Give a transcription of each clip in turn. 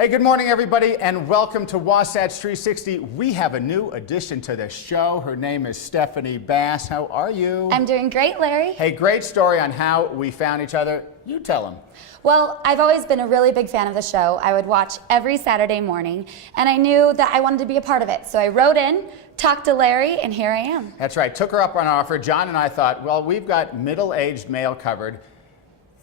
Hey, good morning, everybody, and welcome to Wasatch 360. We have a new addition to the show. Her name is Stephanie Bass. How are you? I'm doing great, Larry. Hey, great story on how we found each other. You tell them. Well, I've always been a really big fan of the show. I would watch every Saturday morning, and I knew that I wanted to be a part of it. So I wrote in, talked to Larry, and here I am. That's right. Took her up on an offer. John and I thought, well, we've got middle-aged male covered.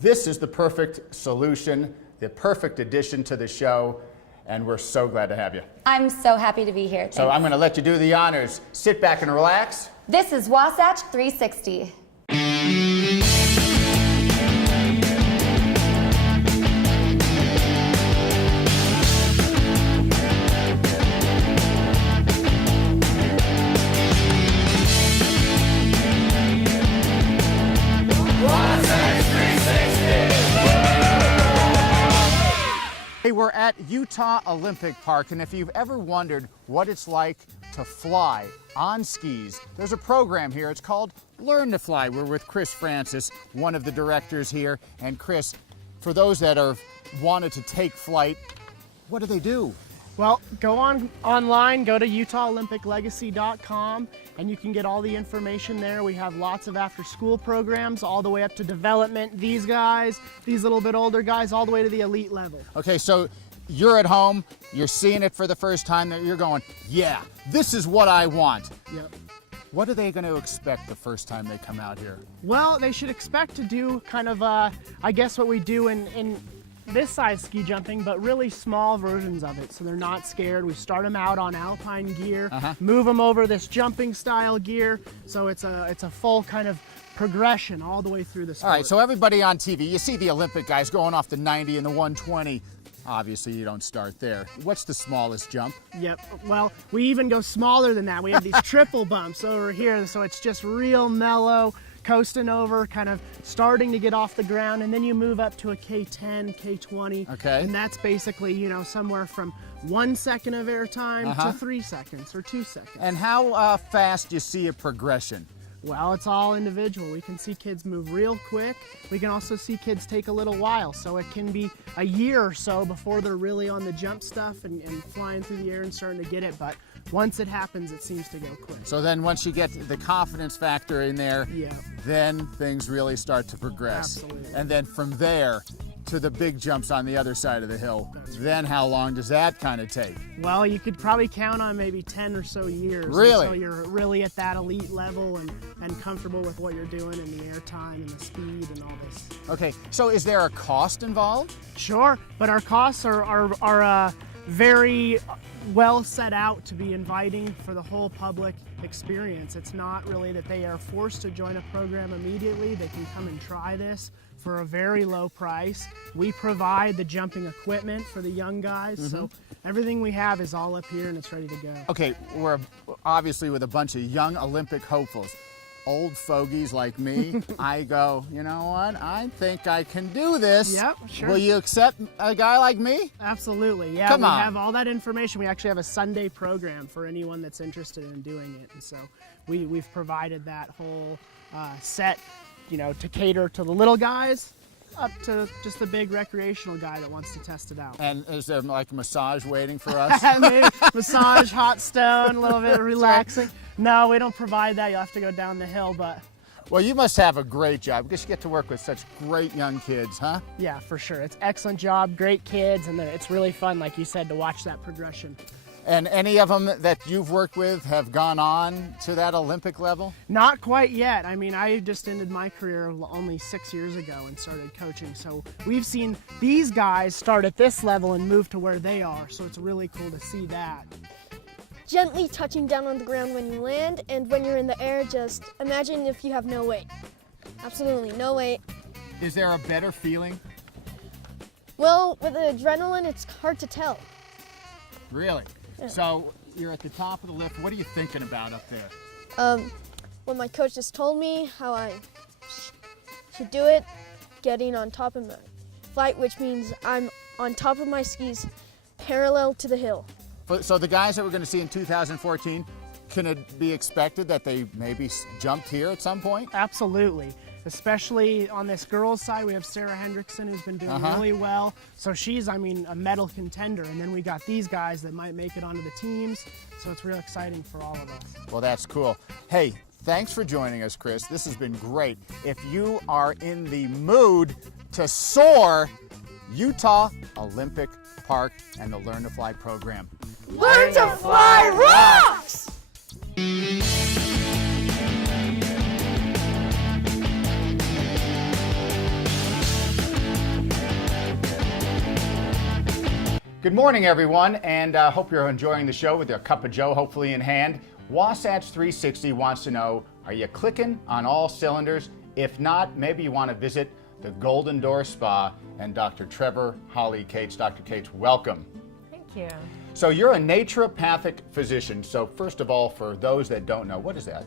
This is the perfect solution, the perfect addition to the show, and we're so glad to have you. I'm so happy to be here. Thanks. So I'm going to let you do the honors. Sit back and relax. This is Wasatch 360. Hey, we're at Utah Olympic Park, and if you've ever wondered what it's like to fly on skis, there's a program here. It's called Learn to Fly. We're with Chris Francis, one of the directors here. And Chris, for those that are wanted to take flight, what do they do? Well, go online, go to UtahOlympicLegacy.com, and you can get all the information there. We have lots of after-school programs all the way up to development. These guys, these little bit older guys, all the way to the elite level. Okay, so you're at home, you're seeing it for the first time, you're going, yeah, this is what I want. Yep. What are they going to expect the first time they come out here? Well, they should expect to do kind of, I guess, what we do in this size ski jumping, but really small versions of it, so they're not scared. We start them out on alpine gear, move them over this jumping style gear, so it's a full kind of progression all the way through the sport. All right, so everybody on TV, you see the Olympic guys going off the 90 and the 120. Obviously, you don't start there. What's the smallest jump? Yep, well, we even go smaller than that. We have these triple bumps over here, so it's just real mellow, coasting over, kind of starting to get off the ground, and then you move up to a K10, K20. Okay. And that's basically, you know, somewhere from 1 second of air time to 3 seconds or 2 seconds. And how fast do you see a progression? Well, it's all individual. We can see kids move real quick. We can also see kids take a little while. So it can be a year or so before they're really on the jump stuff and flying through the air and starting to get it. But once it happens, it seems to go quick. So then once you get the confidence factor in there, Yeah. then things really start to progress. Absolutely. And then from there to the big jumps on the other side of the hill, then how long does that kind of take? Well, you could probably count on maybe 10 or so years Really? until you're really at that elite level and comfortable with what you're doing and the air time and the speed and all this. Okay, so is there a cost involved? Sure, but our costs are very well set out to be inviting for the whole public experience. It's not really that they are forced to join a program immediately. They can come and try this for a very low price. We provide the jumping equipment for the young guys, so everything we have is all up here and it's ready to go. Okay, we're obviously with a bunch of young Olympic hopefuls. Old fogies like me, I go, you know what, I think I can do this. Yep, sure. Will you accept a guy like me? Absolutely, yeah. Come on. We have all that information. We actually have a Sunday program for anyone that's interested in doing it. And so we've provided that whole set, you know, to cater to the little guys up to just the big recreational guy that wants to test it out. And is there like a massage waiting for us? Maybe massage, hot stone, a little bit relaxing. No, we don't provide that. You'll have to go down the hill, but Well, you must have a great job because you get to work with such great young kids, huh? yeah, for sure. It's an excellent job, great kids, and it's really fun, like you said, to watch that progression. And any of them that you've worked with have gone on to that Olympic level? Not quite yet. I mean, I just ended my career only 6 years ago and started coaching. So we've seen these guys start at this level and move to where they are. So it's really cool to see that. Gently touching down on the ground when you land, and when you're in the air, just imagine if you have no weight. Absolutely no weight. Is there a better feeling? Well, with the adrenaline, it's hard to tell. Really? Yeah. So you're at the top of the lift. What are you thinking about up there? When my coach just told me how I should do it, getting on top of my flight, which means I'm on top of my skis parallel to the hill. So the guys that we're going to see in 2014, can it be expected that they maybe jumped here at some point? Absolutely. especially on this girls' side. We have Sarah Hendrickson, who's been doing really well. So she's, I mean, a medal contender. And then we got these guys that might make it onto the teams. So it's real exciting for all of us. Well, that's cool. Hey, thanks for joining us, Chris. This has been great. If you are in the mood to soar, Utah Olympic Park and the Learn to Fly program. Learn to fly rocks! Good morning, everyone, and hope you're enjoying the show with your cup of joe, hopefully in hand. Wasatch 360 wants to know, are you clicking on all cylinders? If not, maybe you want to visit the Golden Door Spa and Dr. Trevor Holly Cates. Dr. Cates, welcome. Thank you. So you're a naturopathic physician. So first of all, for those that don't know, what is that?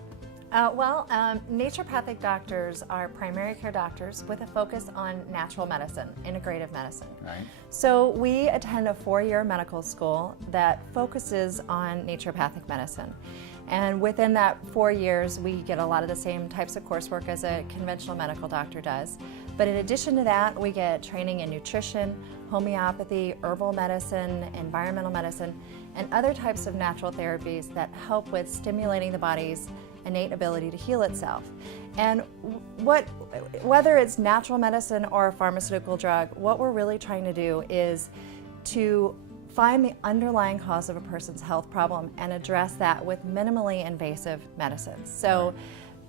Naturopathic doctors are primary care doctors with a focus on natural medicine, integrative medicine. Right. So we attend a 4-year medical school that focuses on naturopathic medicine. And within that 4 years, we get a lot of the same types of coursework as a conventional medical doctor does. But in addition to that, we get training in nutrition, homeopathy, herbal medicine, environmental medicine, and other types of natural therapies that help with stimulating the body's innate ability to heal itself. And whether it's natural medicine or a pharmaceutical drug, what we're really trying to do is to find the underlying cause of a person's health problem and address that with minimally invasive medicines. So,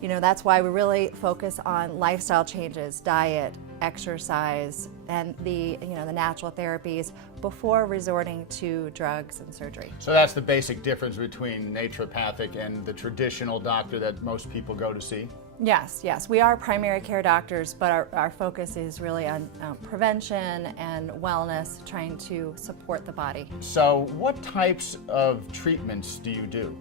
you know, that's why we really focus on lifestyle changes, diet, exercise, and the natural therapies before resorting to drugs and surgery. So that's the basic difference between naturopathic and the traditional doctor that most people go to see? Yes. We are primary care doctors, but our focus is really on prevention and wellness, trying to support the body. So what types of treatments do you do?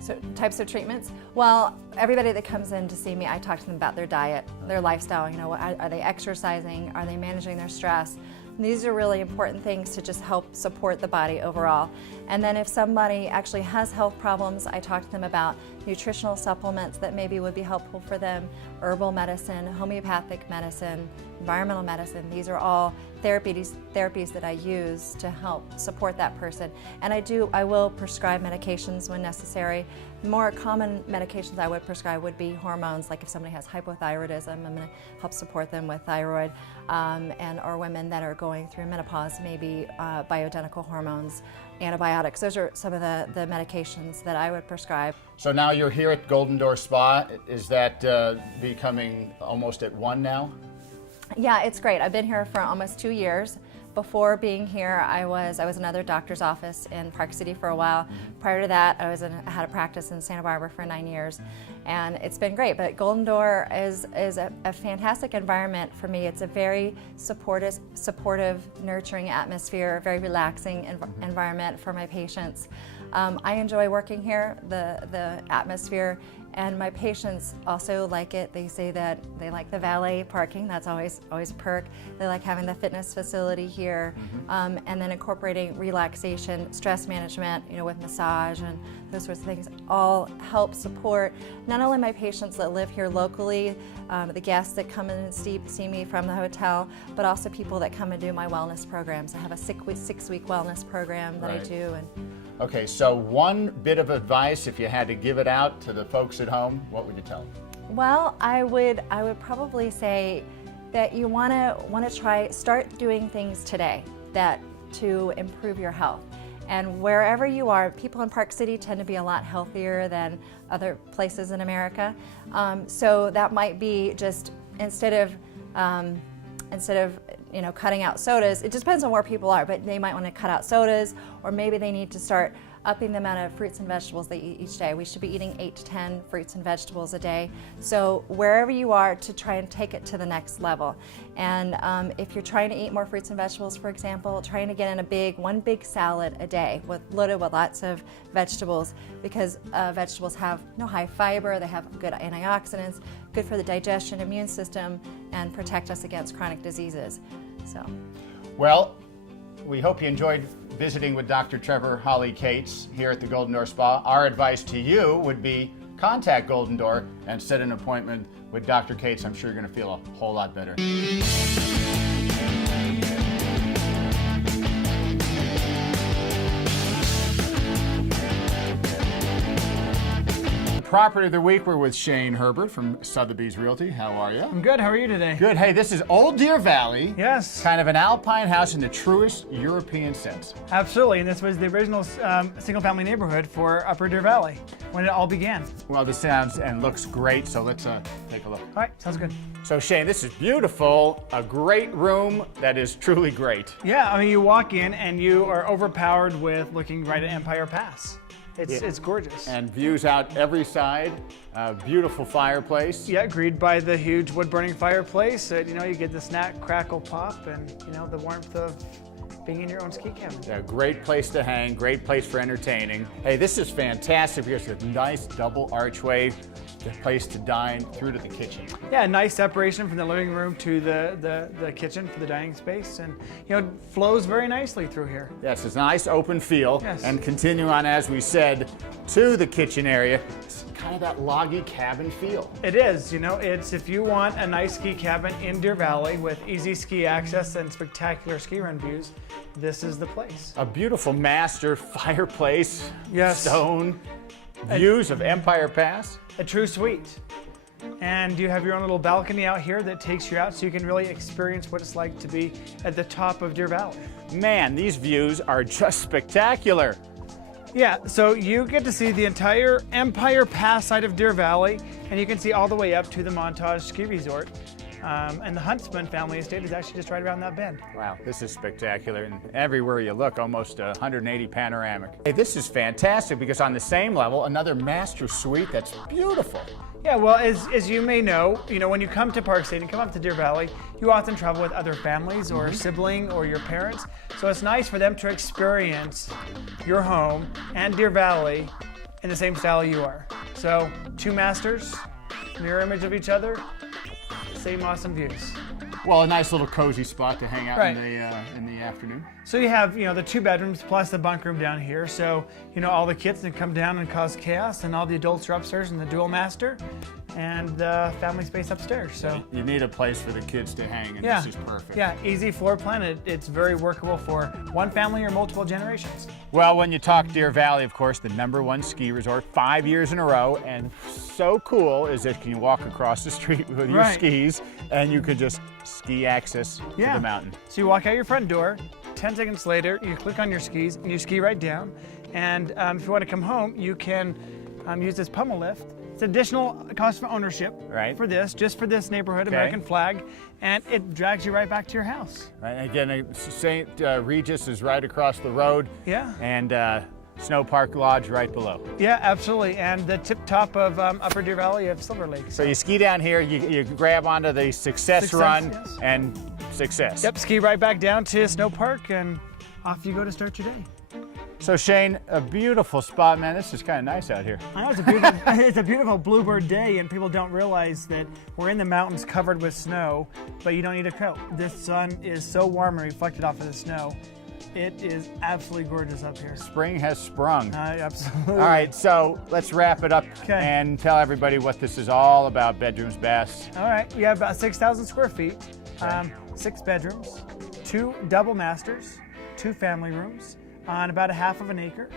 So types of treatments? Well, everybody that comes in to see me, I talk to them about their diet, their lifestyle. You know, are they exercising? Are they managing their stress? And these are really important things to just help support the body overall. And then if somebody actually has health problems, I talk to them about nutritional supplements that maybe would be helpful for them, herbal medicine, homeopathic medicine, environmental medicine. These are all therapies that I use to help support that person. And I will prescribe medications when necessary. More common medications I would prescribe would be hormones, like if somebody has hypothyroidism, I'm going to help support them with thyroid, or women that are going through menopause, maybe bioidentical hormones, antibiotics. Those are some of the medications that I would prescribe. So now you're here at Golden Door Spa. Is that becoming almost at one now? Yeah, it's great. I've been here for almost 2 years. Before being here, I was in another doctor's office in Park City for a while. Prior to that, I had a practice in Santa Barbara for 9 years, and it's been great. But Golden Door is a fantastic environment for me. It's a very supportive, nurturing atmosphere, very relaxing environment for my patients. I enjoy working here, the atmosphere, and my patients also like it. They say that they like the valet parking. That's always a perk. They like having the fitness facility here, and then incorporating relaxation, stress management, with massage and those sorts of things, all help support not only my patients that live here locally, the guests that come in and see me from the hotel, but also people that come and do my wellness programs. I have a six-week wellness program that I do. Okay, so one bit of advice, if you had to give it out to the folks at home, what would you tell them? Well, I would probably say that you want to start doing things today to improve your health. And wherever you are, people in Park City tend to be a lot healthier than other places in America. So that might be just instead of cutting out sodas, it just depends on where people are, but they might want to cut out sodas, or maybe they need to start upping the amount of fruits and vegetables they eat each day. We should be eating 8 to 10 fruits and vegetables a day. So wherever you are, to try and take it to the next level. And if you're trying to eat more fruits and vegetables, for example, trying to get in one big salad a day loaded with lots of vegetables, because vegetables have high fiber, they have good antioxidants, good for the digestion, immune system, and protect us against chronic diseases. Well, we hope you enjoyed visiting with Dr. Trevor Holly Cates here at the Golden Door Spa. Our advice to you would be contact Golden Door and set an appointment with Dr. Cates, I'm sure you're going to feel a whole lot better. Property of the week, we're with Shane Herbert from Sotheby's Realty. How are you? I'm good. How are you today? Good. Hey, this is Old Deer Valley. Yes. Kind of an alpine house in the truest European sense. Absolutely. And this was the original single-family neighborhood for Upper Deer Valley when it all began. Well, this sounds and looks great, so let's take a look. All right. Sounds good. So Shane, this is beautiful. A great room that is truly great. Yeah. I mean, you walk in and you are overpowered with looking right at Empire Pass. It's gorgeous. And views out every side. Beautiful fireplace. Yeah, greeted by the huge wood-burning fireplace. You know, you get the snack, crackle, pop, and you know the warmth of being in your own ski cabin. Yeah, great place to hang. Great place for entertaining. Hey, this is fantastic because it's a nice double archway. The place to dine through to the kitchen. Yeah, nice separation from the living room to the kitchen for the dining space, and you know, it flows very nicely through here. Yes, it's a nice open feel. Yes. And continue on, as we said, to the kitchen area. It's kind of that loggy cabin feel. It is, you know, it's if you want a nice ski cabin in Deer Valley with easy ski access and spectacular ski run views, this is the place. A beautiful master fireplace, Yes. stone, views of Empire Pass. A true suite. And you have your own little balcony out here that takes you out so you can really experience what it's like to be at the top of Deer Valley. Man, these views are just spectacular. Yeah, so you get to see the entire Empire Pass side of Deer Valley, and you can see all the way up to the Montage Ski Resort. And the Huntsman family estate is actually just right around that bend. Wow, this is spectacular. And everywhere you look, almost 180 panoramic. Hey, this is fantastic because on the same level, another master suite that's beautiful. Yeah, well, as you may know, when you come to Park City and come up to Deer Valley, you often travel with other families or sibling or your parents. So it's nice for them to experience your home and Deer Valley in the same style you are. So 2 masters, mirror image of each other, same awesome views. Well, a nice little cozy spot to hang out Right. in the afternoon. So you have, the 2 bedrooms plus the bunk room down here. So, all the kids can come down and cause chaos, and all the adults are upstairs in the dual master, and the family space upstairs. So You need a place for the kids to hang, and yeah, this is perfect. yeah, easy floor plan. It's very workable for one family or multiple generations. Well, when you talk Deer Valley, of course, the #1 ski resort, 5 years in a row, and so cool is that you can walk across the street with your Right. skis, and you can just ski access to the mountain. So you walk out your front door, 10 seconds later, you click on your skis and you ski right down. And if you want to come home, you can use this pummel lift. It's additional cost for ownership Right. for this, just for this neighborhood, Okay. American flag, and it drags you right back to your house. Right, and again, St. Regis is right across the road, Yeah. and Snow Park Lodge right below. Yeah, absolutely. And the tip top of Upper Deer Valley of Silver Lake. So you ski down here, you grab onto the success run, yes. and success. Yep, ski right back down to Snow Park, and off you go to start your day. So Shane, a beautiful spot, man. This is kind of nice out here. I know it's a beautiful, it's a beautiful bluebird day, and people don't realize that we're in the mountains covered with snow, but you don't need a coat. This sun is so warm and reflected off of the snow. It is absolutely gorgeous up here. Spring has sprung. Absolutely. All right, so let's wrap it up Okay. and tell everybody what this is all about, bedrooms, baths. All right, we have about 6,000 square feet, 6 bedrooms, 2 double masters, 2 family rooms on about 1/2 of an acre,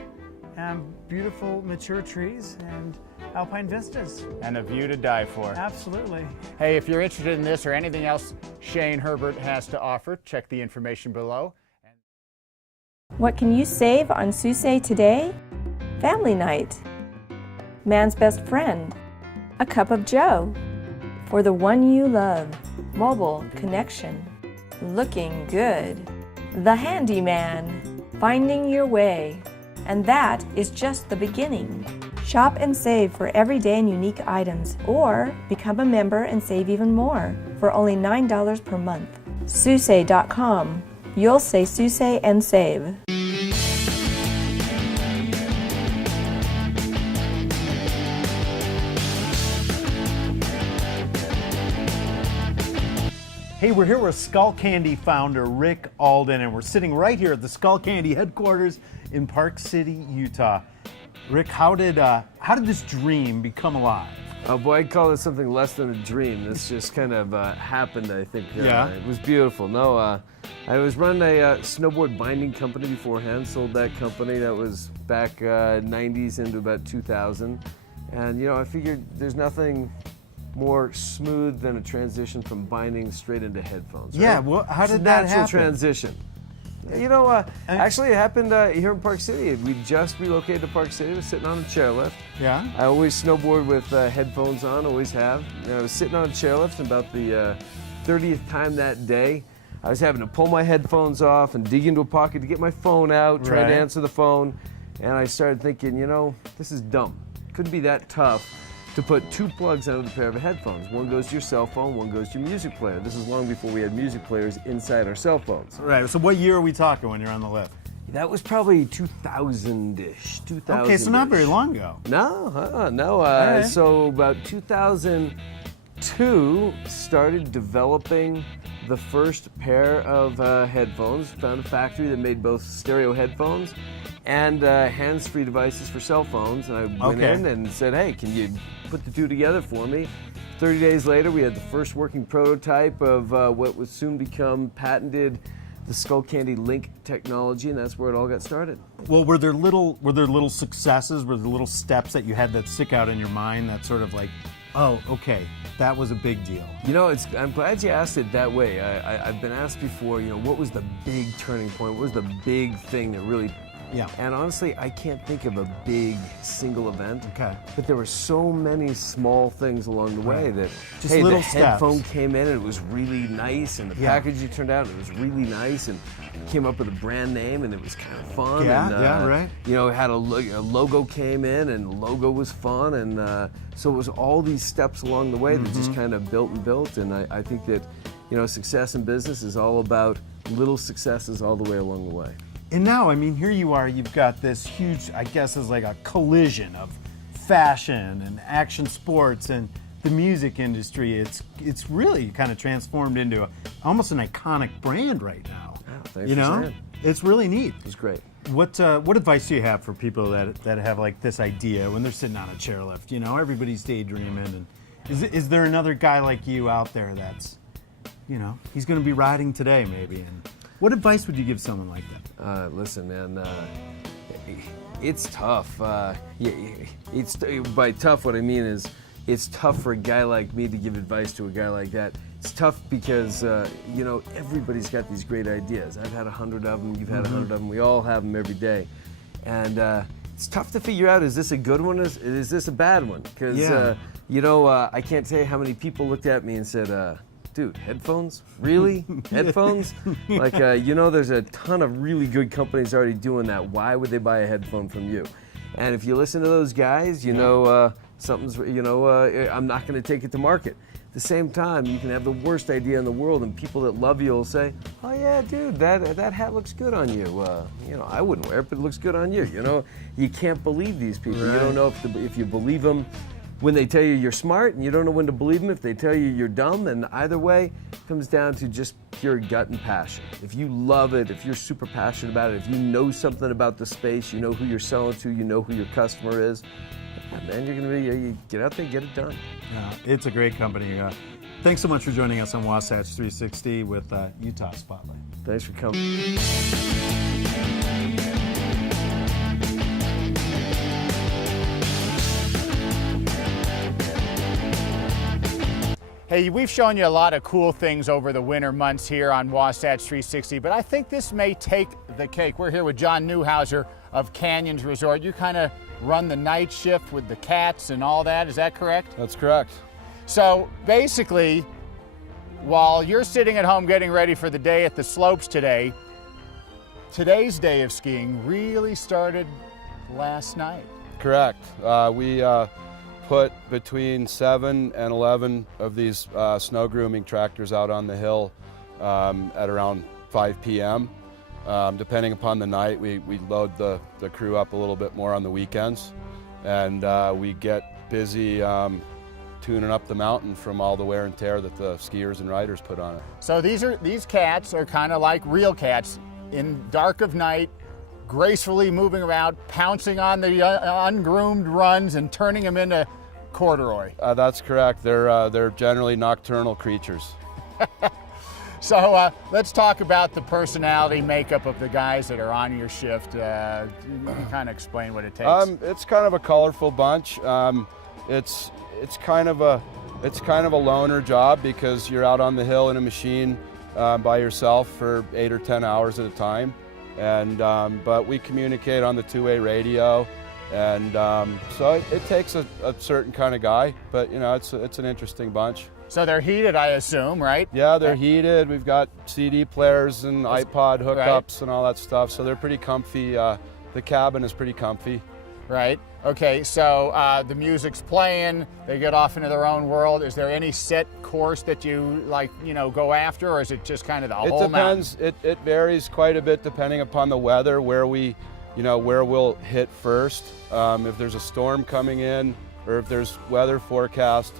beautiful mature trees and alpine vistas. And a view to die for. Absolutely. Hey, if you're interested in this or anything else Shane Herbert has to offer, check the information below. What can you save on Susay today? Family night. Man's best friend. A cup of joe. For the one you love. Mobile connection. Looking good. The handyman. Finding your way. And that is just the beginning. Shop and save for everyday and unique items, or become a member and save even more for only $9 per month. Susay.com. You'll say Susay and save. Hey, we're here with Skullcandy founder Rick Alden, and we're sitting right here at the Skullcandy headquarters in Park City, Utah. Rick, how did this dream become alive? Oh boy, I'd call this something less than a dream. This just kind of happened, I think. Yeah. It was beautiful. No, I was running a snowboard binding company beforehand, sold that company. That was back 90s into about 2000. And you know, I figured there's nothing more smooth than a transition from binding straight into headphones. Right? Yeah, well, how It's did a that natural happen? transition. You know, actually it happened here in Park City. We just relocated to Park City. I was sitting on a chairlift. Yeah. I always snowboard with headphones on, always have. And I was sitting on a chairlift, and about the 30th time that day, I was having to pull my headphones off and dig into a pocket to get my phone out, try to Right. answer the phone. And I started thinking, you know, this is dumb. Couldn't be that tough to put two plugs under the pair of headphones. One goes to your cell phone, one goes to your music player. This is long before we had music players inside our cell phones. Right. So what year are we talking when you're on the lift? That was probably 2000-ish, 2000. Okay, so not very long ago. No, no. right. So about 2002, started developing the first pair of headphones. Found a factory that made both stereo headphones and hands-free devices for cell phones. And I went Okay. in and said, hey, can you put the two together for me? 30 days later, we had the first working prototype of what would soon become patented the Skullcandy Link technology, and that's where it all got started. Well, were there little successes? Were there little steps that you had that stick out in your mind that sort of like, oh, okay, that was a big deal? You know, I'm glad you asked it that way. I've been asked before, you know, what was the big turning point? What was the big thing that really... Yeah. And honestly, I can't think of a big single event. Okay. But there were so many small things along the way that, Just hey, little the steps. headphone came in and it was really nice, and the Yeah. packaging turned out and it was really nice, and came up with a brand name and it was kind of fun. Yeah, and, yeah, right. You know, it had a logo came in and the logo was fun, and so it was all these steps along the way that just kind of built and built, and I think that, you know, success in business is all about little successes all the way along the way. And now, I mean, here you are, you've got this huge, I guess, is like a collision of fashion and action sports and the music industry. It's really kind of transformed into almost an iconic brand right now. Oh, thanks you for know, saying. it's really neat. It's great. What advice do you have for people that have like this idea when they're sitting on a chairlift? You know, everybody's daydreaming, and is there another guy like you out there that's, you know, he's going to be riding today maybe? And what advice would you give someone like that? Listen, man, it's tough. It's by tough, what I mean is it's tough for a guy like me to give advice to a guy like that. It's tough because you know, everybody's got these great ideas. I've had 100 of them. You've had 100 of them. We all have them every day, and it's tough to figure out: is this a good one? Is this a bad one? Because you know, I can't tell you how many people looked at me and said, dude, headphones? Really? Headphones? Like, you know, there's a ton of really good companies already doing that. Why would they buy a headphone from you? And if you listen to those guys, you know, something's, you know, I'm not going to take it to market. At the same time, you can have the worst idea in the world, and people that love you will say, oh yeah, dude, that hat looks good on you. You know, I wouldn't wear it, but it looks good on you. You know, you can't believe these people. Right. You don't know if you believe them when they tell you you're smart, and you don't know when to believe them if they tell you you're dumb. And either way, it comes down to just pure gut and passion. If you love it, if you're super passionate about it, if you know something about the space, you know who you're selling to, you know who your customer is, man, you're gonna be, you get out there, get it done. Yeah, it's a great company. Thanks so much for joining us on Wasatch 360 with Utah Spotlight. Thanks for coming. Hey, we've shown you a lot of cool things over the winter months here on Wasatch 360, but I think this may take the cake. We're here with John Newhouser of Canyons Resort. You kind of run the night shift with the cats and all that, is that correct? That's correct. So basically, while you're sitting at home getting ready for the day at the slopes today, today's day of skiing really started last night. Correct. We put between 7 and 11 of these snow grooming tractors out on the hill at around 5 p.m. Depending upon the night, we load the crew up a little bit more on the weekends, and we get busy tuning up the mountain from all the wear and tear that the skiers and riders put on it. So these cats are kind of like real cats in dark of night, gracefully moving around, pouncing on the ungroomed runs and turning them into corduroy. That's correct. They're generally nocturnal creatures. So let's talk about the personality makeup of the guys that are on your shift. You can kind of explain what it takes. It's kind of a colorful bunch. It's kind of a loner job because you're out on the hill in a machine by yourself for 8 or 10 hours at a time, and but we communicate on the two-way radio, and so it takes a certain kind of guy. But you know, it's an interesting bunch. So they're heated, I assume, right? Yeah, they're heated. We've got CD players and iPod hookups and all that stuff, so they're pretty comfy. The cabin is pretty comfy. Right. Okay, so the music's playing, they get off into their own world. Is there any set course that you go after, or is it just kind of the whole mountain? It depends. It varies quite a bit depending upon the weather, where we'll hit first. If there's a storm coming in, or if there's weather forecast,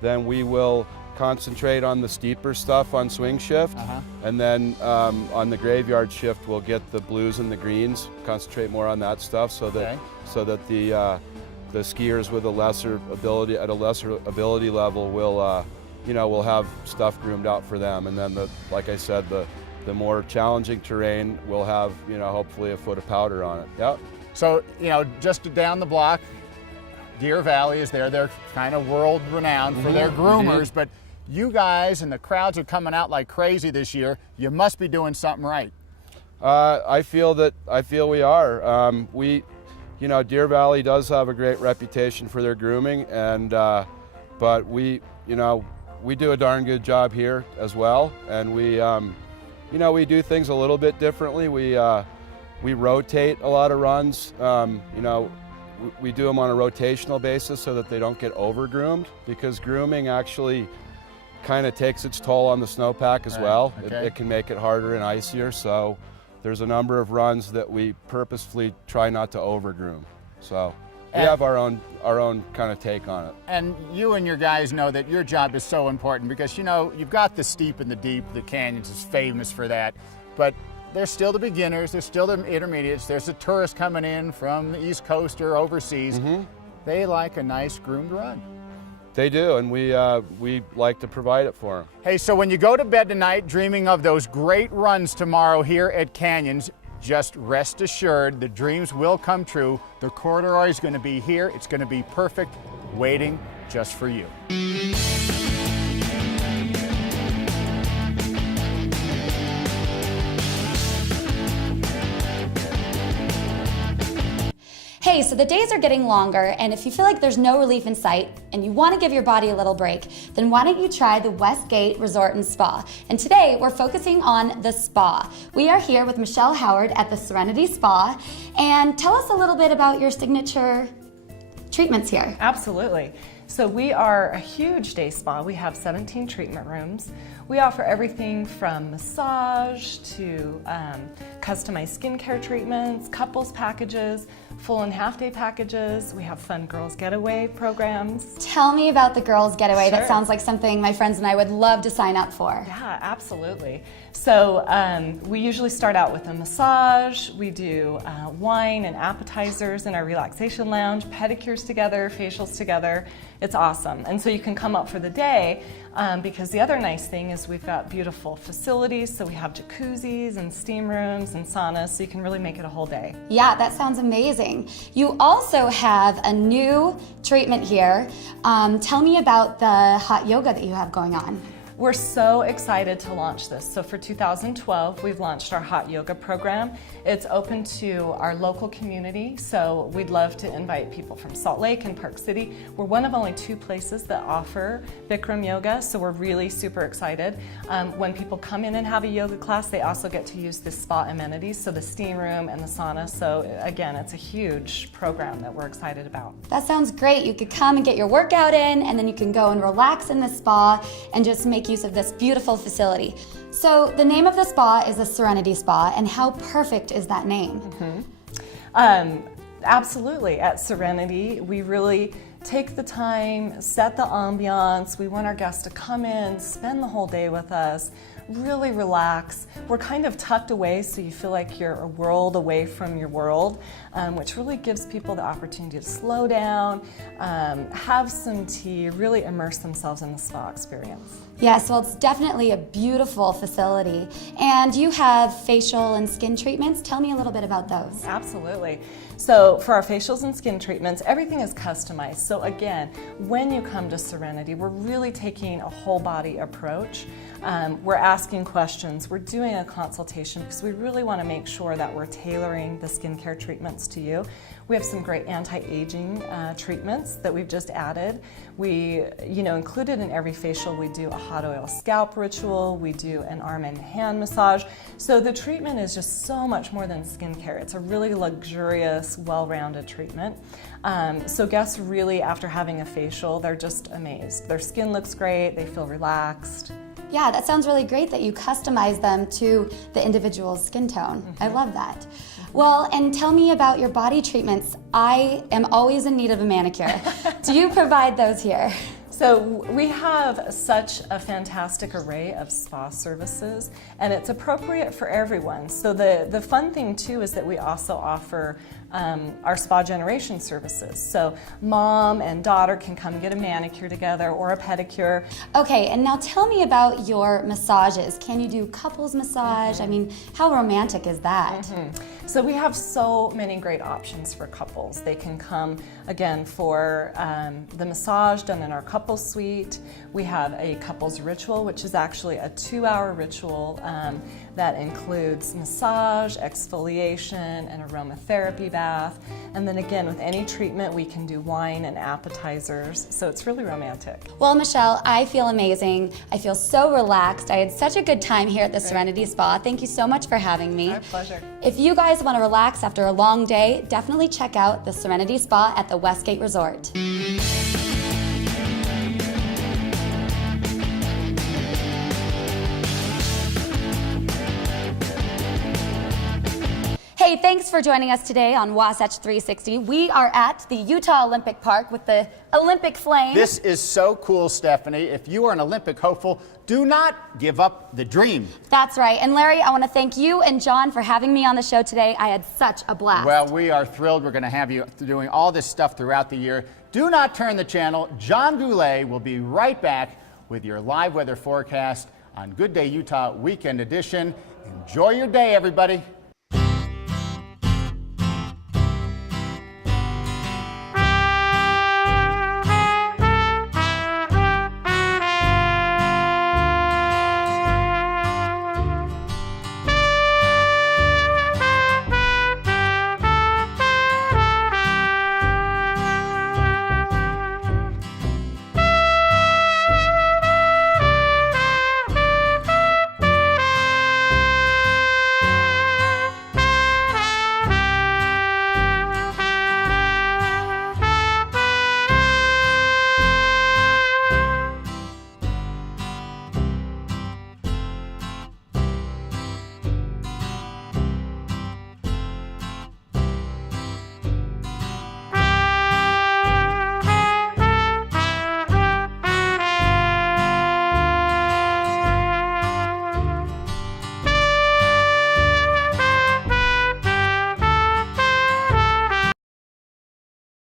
then we will concentrate on the steeper stuff on swing shift, and then on the graveyard shift we'll get the blues and the greens, concentrate more on that stuff, so that the skiers with a lesser ability level will have stuff groomed out for them, and then like I said, the more challenging terrain will have hopefully a foot of powder on it. Yep. So just down the block, Deer Valley is there. They're kind of world renowned for their groomers, but you guys and the crowds are coming out like crazy this year. You must be doing something right. I feel we are. Deer Valley does have a great reputation for their grooming, and but we do a darn good job here as well, and we do things a little bit differently. We rotate a lot of runs. We do them on a rotational basis so that they don't get over-groomed, because grooming actually kind of takes its toll on the snowpack as well. Okay. It can make it harder and icier, so there's a number of runs that we purposefully try not to over-groom. So we have our own kind of take on it. And you and your guys know that your job is so important, because you've got the steep and the deep. The canyons is famous for that, but there's still the beginners, there's still the intermediates, there's the tourists coming in from the East Coast or overseas. They like a nice groomed run. They do, and we like to provide it for them. Hey, so when you go to bed tonight dreaming of those great runs tomorrow here at Canyons, just rest assured the dreams will come true. The corduroy is going to be here. It's going to be perfect, waiting just for you. Hey, so the days are getting longer, and if you feel like there's no relief in sight and you want to give your body a little break, then why don't you try the Westgate Resort and Spa? And today we're focusing on the spa. We are here with Michelle Howard at the Serenity Spa, and tell us a little bit about your signature treatments here. Absolutely. So we are a huge day spa. We have 17 treatment rooms. We offer everything from massage to customized skincare treatments, couples packages, full and half day packages. We have fun girls getaway programs. Tell me about the girls getaway. Sure. That sounds like something my friends and I would love to sign up for. Yeah, absolutely. So we usually start out with a massage. We do wine and appetizers in our relaxation lounge, pedicures together, facials together. It's awesome. And so you can come up for the day because the other nice thing is we've got beautiful facilities. So we have jacuzzis and steam rooms and saunas, so you can really make it a whole day. Yeah, that sounds amazing. You also have a new treatment here. Tell me about the hot yoga that you have going on. We're so excited to launch this. So for 2012, we've launched our hot yoga program. It's open to our local community, so we'd love to invite people from Salt Lake and Park City. We're one of only 2 places that offer Bikram yoga, so we're really super excited. When people come in and have a yoga class, they also get to use the spa amenities, so the steam room and the sauna. So again, it's a huge program that we're excited about. That sounds great. You could come and get your workout in, and then you can go and relax in the spa and just make use of this beautiful facility. So the name of the spa is the Serenity Spa, and how perfect is that name? Absolutely. At Serenity, we really take the time, set the ambiance. We want our guests to come in, spend the whole day with us, really relax. We're kind of tucked away so you feel like you're a world away from your world, which really gives people the opportunity to slow down, have some tea, really immerse themselves in the spa experience. Yes, well, it's definitely a beautiful facility. And you have facial and skin treatments. Tell me a little bit about those. Absolutely. So for our facials and skin treatments, everything is customized. So again, when you come to Serenity, we're really taking a whole body approach. We're asking questions, we're doing a consultation because we really want to make sure that we're tailoring the skincare treatments to you. We have some great anti-aging treatments that we've just added. We, included in every facial, we do a hot oil scalp ritual, we do an arm and hand massage. So the treatment is just so much more than skincare. It's a really luxurious, well-rounded treatment. So guests really, after having a facial, they're just amazed. Their skin looks great, they feel relaxed. Yeah, that sounds really great that you customize them to the individual's skin tone. I love that. Well, and tell me about your body treatments. I am always in need of a manicure. Do you provide those here? So we have such a fantastic array of spa services, and it's appropriate for everyone. So the fun thing too is that we also offer our spa generation services. So mom and daughter can come get a manicure together or a pedicure. Okay, and now tell me about your massages. Can you do couples massage? I mean, how romantic is that? So we have so many great options for couples. They can come, again, for the massage done in our couples suite. We have a couples ritual, which is actually a 2-hour ritual that includes massage, exfoliation, and aromatherapy bath. And then again, with any treatment, we can do wine and appetizers. So it's really romantic. Well, Michelle, I feel amazing. I feel so relaxed. I had such a good time here at the Serenity Spa. Thank you so much for having me. My pleasure. If you guys want to relax after a long day, definitely check out the Serenity Spa at the Westgate Resort. Hey, thanks for joining us today on Wasatch 360. We are at the Utah Olympic Park with the Olympic Flame. This is so cool, Stephanie. If you are an Olympic hopeful, do not give up the dream. That's right. And Larry, I want to thank you and John for having me on the show today. I had such a blast. Well, we are thrilled. We're going to have you doing all this stuff throughout the year. Do not turn the channel. John Goulet will be right back with your live weather forecast on Good Day Utah Weekend Edition. Enjoy your day, everybody.